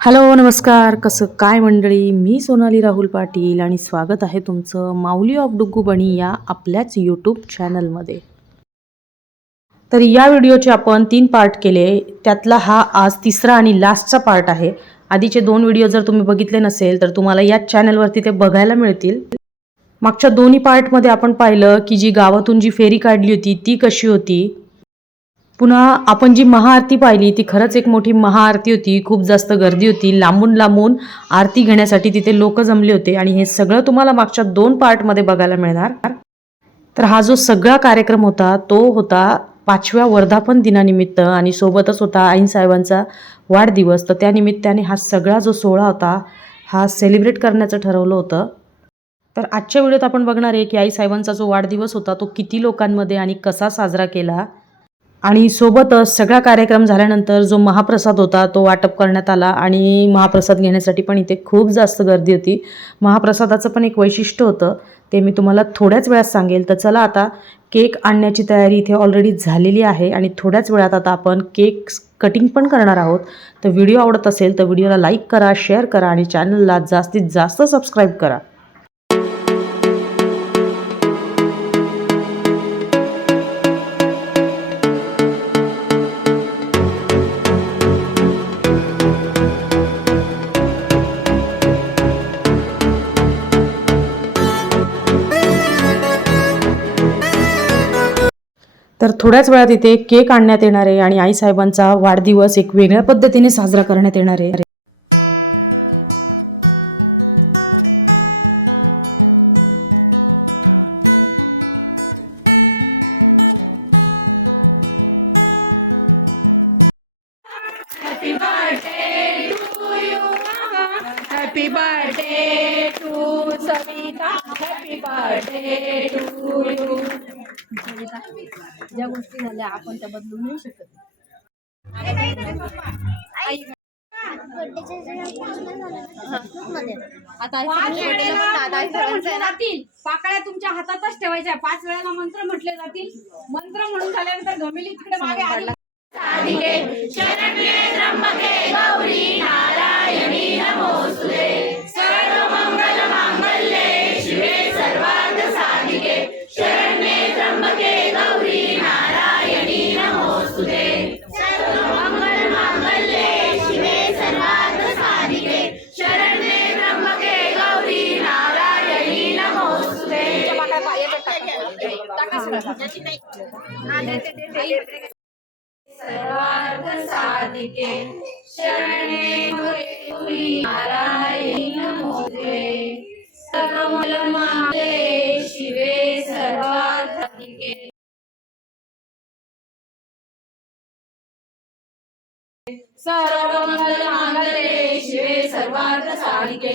Hello नमस्कार. कसं काय मंडळी? मी सोनाली राहुल पाटील आणि स्वागत आहे तुमचं माऊली ऑफ डुग्गू बणी या आपल्याच यूट्यूब चॅनलमध्ये तर या व्हिडिओचे आपण तीन पार्ट केले. त्यातला हा आज तिसरा आणि लास्टचा पार्ट आहे. आधीचे दोन व्हिडिओ जर तुम्ही बघितले नसेल तर तुम्हाला याच चॅनलवरती ते बघायला मिळतील. मागच्या दोन्ही पार्टमध्ये आपण पाहिलं की जी गावातून जी फेरी काढली होती ती कशी होती? पुन्हा आपण जी महाआरती पाहिली ती खरंच एक मोठी महाआरती होती. खूप जास्त गर्दी होती. लांबून लांबून आरती घेण्यासाठी तिथे लोक जमले होते आणि हे सगळं तुम्हाला मागच्या दोन पार्टमध्ये बघायला मिळणार. तर हा जो सगळा कार्यक्रम होता तो होता पाचव्या वर्धापन दिनानिमित्त आणि सोबतच होता आईसाहेबांचा वाढदिवस तर त्यानिमित्ताने हा सगळा जो सोहळा होता हा सेलिब्रेट करण्याचं ठरवलं होतं. तर आजच्या व्हिडिओत आपण बघणार आहे की आईसाहेबांचा जो वाढदिवस होता तो किती लोकांमध्ये आणि कसा साजरा केला? आणि सोबतच सगळा कार्यक्रम झाल्यानंतर जो महाप्रसाद होता तो वाटप करण्यात आला आणि महाप्रसाद घेण्यासाठी पण इथे खूप जास्त गर्दी होती. महाप्रसादाचं पण एक वैशिष्ट्य होतं ते मी तुम्हाला थोड्याच वेळात सांगेल. तर चला आता केक आणण्याची तयारी इथे ऑलरेडी झालेली आहे आणि थोड्याच वेळात आता आपण केक कटिंग पण करणार आहोत. तर व्हिडिओ आवडत असेल तर व्हिडिओला लाईक करा शेअर करा आणि चॅनलला जास्तीत जास्त सबस्क्राईब करा. तर थोड्याच वेळात इथे केक आणण्यात येणार आहे आणि आईसाहेबांचा वाढदिवस एक वेगळ्या पद्धतीने साजरा करण्यात येणार आहे Happy birthday to Savita. Happy birthday to you. ज्या गोष्टी झाल्या आपण त्या बदलू नाही. शकत आता जातील. पाकळ्या तुमच्या हातातच ठेवायच्या. पाच वेळेला मंत्र म्हटले जातील. मंत्र म्हणून झाल्यानंतर घमेली तिकडे मागे आली. सर्वार्थ साधिके शरणे गौरी नारायणी नमोते सर्वमल मांगले शिवे सर्वार्थ साधिके सर्वमंगल मांगल्ये शिवे सर्वार्थ साधिके।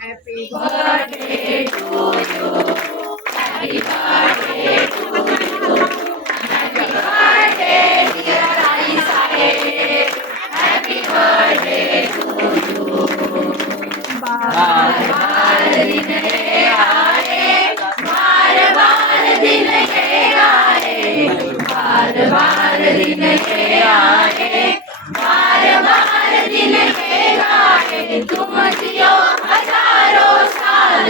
Happy birthday to you. Happy birthday to you. Happy birthday, dear Ali Sahib. Happy birthday to you. बार बार दिन ये आए बार बार दिन ये आए बार बार दिन ये आए बार बार दिन ये आए तुम जियो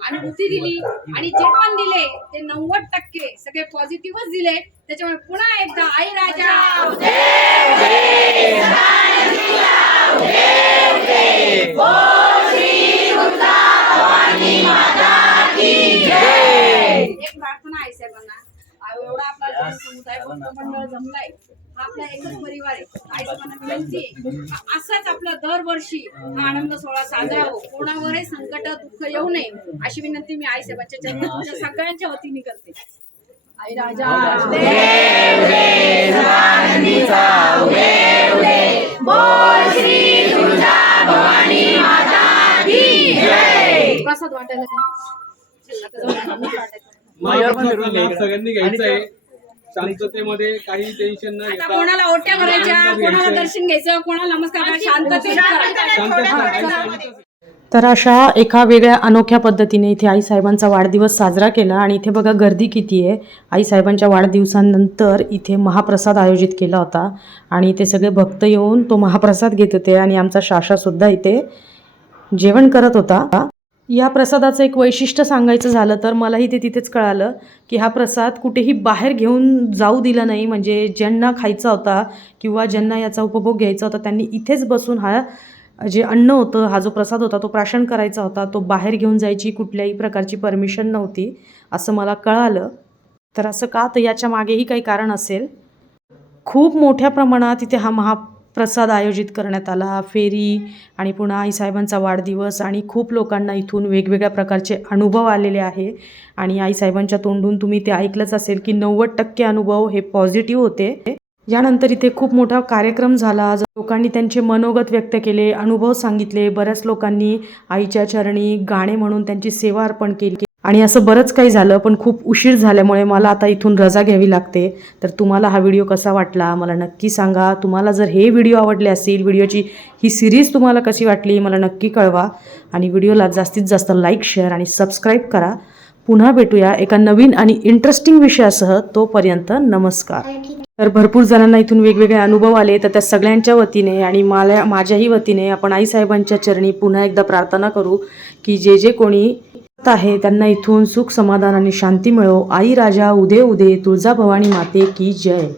Anubhuti दिली आणि जे पण दिले ते नव्वद टक्के सगळे पॉझिटिव्हच दिले त्याच्यामुळे पुन्हा एकदा आई राजा एक प्रार्थना आहे साहेबांना एवढा आपला समुदाय भक्त मंडळ जमलाय आपला एकच परिवार आहे. विनंती असाच आपला दरवर्षी हा आनंद सोहळा साजरा हो. कोणावरही संकट दुःख येऊ नये अशी विनंती मी आई साहेबांच्या चरणी तुमच्या सगळ्यांच्या वतीने करते. आई राजा प्रसाद वाटायला सगळ्यांनी घ्यायचं आहे. शांततेमध्ये काही टेन्शन न आता घेता कोणाला ओट्या भरायच्या कोणाला दर्शन घ्यायचं कोणाला नमस्कार शांततेत तर अशा एका वेगळ्या अनोख्या पद्धतीने इथे आईसाहेबांचा वाढदिवस साजरा केला आणि इथे बघा गर्दी किती आहे. आईसाहेबांच्या वाढदिवसानंतर इथे महाप्रसाद आयोजित केला होता आणि इथे सगळे भक्त येऊन तो महाप्रसाद घेत होते आणि आमचा शाशासुद्धा इथे जेवण करत होता. या प्रसादाचं एक वैशिष्ट्य सांगायचं झालं तर मलाही ते तिथेच कळालं की हा प्रसाद कुठेही बाहेर घेऊन जाऊ दिला नाही. म्हणजे ज्यांना खायचा होता किंवा ज्यांना याचा उपभोग घ्यायचा होता त्यांनी इथेच बसून हा जे अन्न होतं हा जो प्रसाद होता तो प्राशन करायचा होता. तो बाहेर घेऊन जायची कुठल्याही प्रकारची परमिशन नव्हती असं मला कळालं. तर असं का? तर याच्या मागेही काही कारण असेल. खूप मोठ्या प्रमाणात इथे हा महा प्रसाद आयोजित करण्यात आला. फेरी आणि पुन्हा आईसाहेबांचा वाढदिवस आणि खूप लोकांना इथून वेगवेगळ्या प्रकारचे अनुभव आलेले आहे. आणि आईसाहेबांच्या तोंडून तुम्ही ते ऐकलंच असेल की नव्वद टक्के अनुभव हे पॉझिटिव्ह होते. यानंतर इथे खूप मोठा कार्यक्रम झाला. लोकांनी त्यांचे मनोगत व्यक्त केले अनुभव सांगितले बऱ्याच लोकांनी आईच्या चरणी गाणे म्हणून त्यांची सेवा अर्पण केली. आणि असं बरंच काही झालं पण खूप उशीर झाल्यामुळे मला आता इथून रजा घ्यावी लागते. तर तुम्हाला हा व्हिडिओ कसा वाटला? मला नक्की सांगा. तुम्हाला जर हे व्हिडिओ आवडले असतील व्हिडिओची ही सिरीज तुम्हाला कशी वाटली मला नक्की कळवा. आणि व्हिडिओला जास्तीत जास्त लाईक शेअर आणि सबस्क्राईब करा. पुन्हा भेटूया एका नवीन आणि इंटरेस्टिंग विषयासह. तोपर्यंत नमस्कार. तर भरपूर जणांना इथून वेगवेगळे अनुभव आले. तर त्या सगळ्यांच्या वतीने आणि मला माझ्याही वतीने आपण आईसाहेबांच्या चरणी पुन्हा एकदा प्रार्थना करू की जे जे कोणी आहे. त्यांना इथून सुख समाधान आणि शांती मिळो. आई राजा उदे उदे तुळजाभवानी माते की जय.